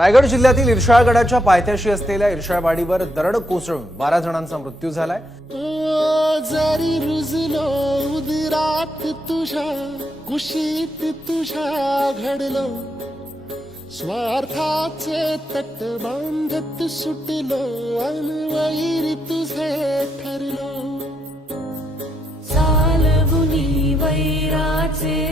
रायगड जिल्ह्यातील इर्षाळगडाच्या पायथ्याशी असलेल्या इर्षाळवाडीवर दरड कोसळून बारा जणांचा मृत्यू झालाय जरी रुजलो उदिरात तुझ्या कुशीत तुझ्या घडलो स्वार्थाचे तट बांधत सुटलो अनवैर तुझे ठरलो चालवुनी वैराचे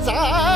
在。